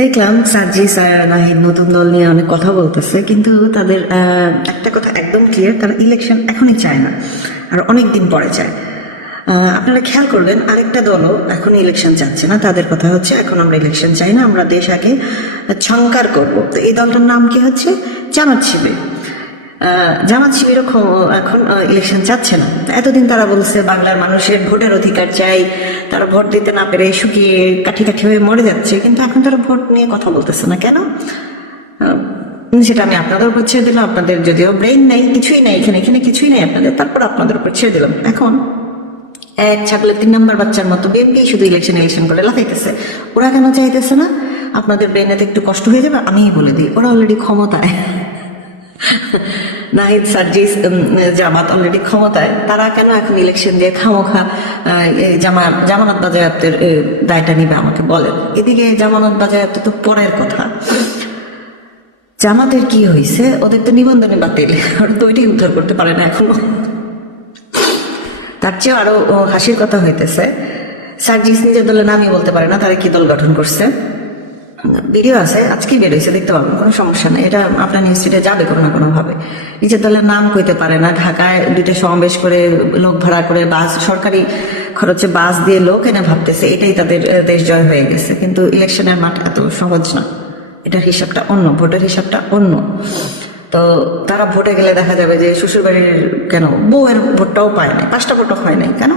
দেখলাম সার্জিস আর নাহিদ নতুন দল নিয়ে অনেক কথা বলতেছে, কিন্তু তাদের একটা কথা একদম ক্লিয়ার তারা ইলেকশন এখনই চায় না, আর অনেক দিন পরে চায়। আপনারা খেয়াল করলেন আরেকটা দলও এখন ইলেকশন চাচ্ছে না, তাদের কথা হচ্ছে এখন আমরা ইলেকশন চাই না, আমরা দেশ আগে ছংকার করব। তো এই দলটার নাম কি হচ্ছে? জানাচ্ছি জামাত শিবির এখন ইলেকশন চাচ্ছে না। এতদিন তারা বলছে বাংলার মানুষের ভোটের অধিকার চাই, তারা ভোট দিতে না পেরে শুকিয়ে কাঠি কাঠি হয়ে মরে যাচ্ছে, কিন্তু এখন তারা ভোট নিয়ে কথা বলতেছে না কেন? সেটা আমি আপনাদের উপর ছেড়ে দিলাম, আপনাদের যদিও ব্রেন নেই, কিছুই নেই, এখানে এখানে কিছুই নেই আপনাদের, তারপর আপনাদের উপর ছেড়ে দিলাম। এখন এক ছাগলের তিন নম্বর বাচ্চার মতো বিএনপি শুধু ইলেকশন ইলেকশন করে লাফাইতেছে। ওরা কেন চাইতেছে না? আপনাদের ব্রেনেতে একটু কষ্ট হয়ে যাবে, আমিই বলে দিই, ওরা অলরেডি ক্ষমতায়। নাহিদ, সার্জিস জামাত অলরেডি ক্ষমতায়। তারা কেন এখন ইলেকশন দিয়ে খামোখা জামানত বাজেয়াপ্তের দায়টা নিবে আমাকে বলেন? এদিকে জামানত বাজেয়াপ্ত তো পরের কথা। জামাতের কি হয়েছে ওদের তো নিবন্ধনে বাতিল। তো ওইটাই উদ্ধার করতে পারে না এখনও। তার চেয়েও আরও হাসির কথা হইতেছে। সার্জিস নিজের দলের নামই বলতে পারে না, তারা কি দল গঠন করছে? ভিডিও আছে, আজকেই বের হয়েছে, দেখতে পাবেন কোনো সমস্যা নেই। এটা আপনার নিউজটিতে যাবে কোনো না কোনো ভাবে নিজের দলের নাম কইতে পারে না, ঢাকায় দুইটা সমাবেশ করে, লোক ভাড়া করে বাস, সরকারি খরচে বাস দিয়ে লোক এনে ভাবতেছে, এটাই তাদের দেশ জয় হয়ে গেছে। কিন্তু ইলেকশনের মাঠ এত সহজ না। এটার হিসাবটা অন্য, ভোটের হিসাবটা অন্য। তো তারা ভোটে গেলে দেখা যাবে যে শ্বশুরবাড়ির কেন বউয়ের ভোটটাও পায় নাই, পাঁচটা ভোটও হয় নাই, কেন?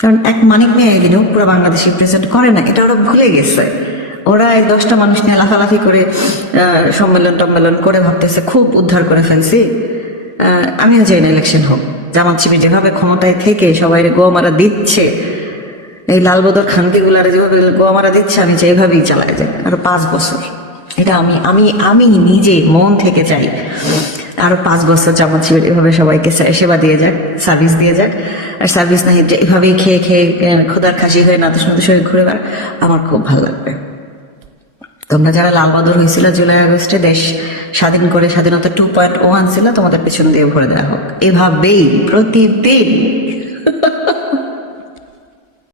কারণ এক মানিক নিয়ে এদিনেও পুরো বাংলাদেশ রিপ্রেজেন্ট করে না, এটা ওরা ভুলে গেছে। ওরা এই দশটা মানুষ নিয়ে লাফালাফি করে সম্মেলন টম্মেলন করে ভাবতেছে, খুব উদ্ধার করে ফেলছি। আমিও চাই না ইলেকশন হোক। জামাত শিবির যেভাবে ক্ষমতায় থেকে সবাই গোমারা দিচ্ছে, এই লালবদর খানকিগুলারে যেভাবে গোমারা দিচ্ছে, আমি চাই এভাবেই চালাই যায় আরও পাঁচ বছর। এটা আমি আমি আমি নিজে মন থেকে চাই আরও পাঁচ বছর জামাত শিবির এভাবে সবাইকে সেবা দিয়ে যাক সার্ভিস দিয়ে যাক। আর সার্ভিস না এভাবেই খেয়ে খেয়ে ক্ষুধার খাসি হয়ে নাতুস নাতুস হয়ে ঘুরে বেড়া আমার খুব ভালো লাগবে। তোমরা যারা লালবাদুর হয়েছিল জুলাই আগস্টে দেশ স্বাধীন করে স্বাধীনতা টু পয়েন্ট ওয়ান ছিল, তোমাদের পিছন দিয়ে ভরে দেওয়া হোক। এভাবেই প্রতিদিন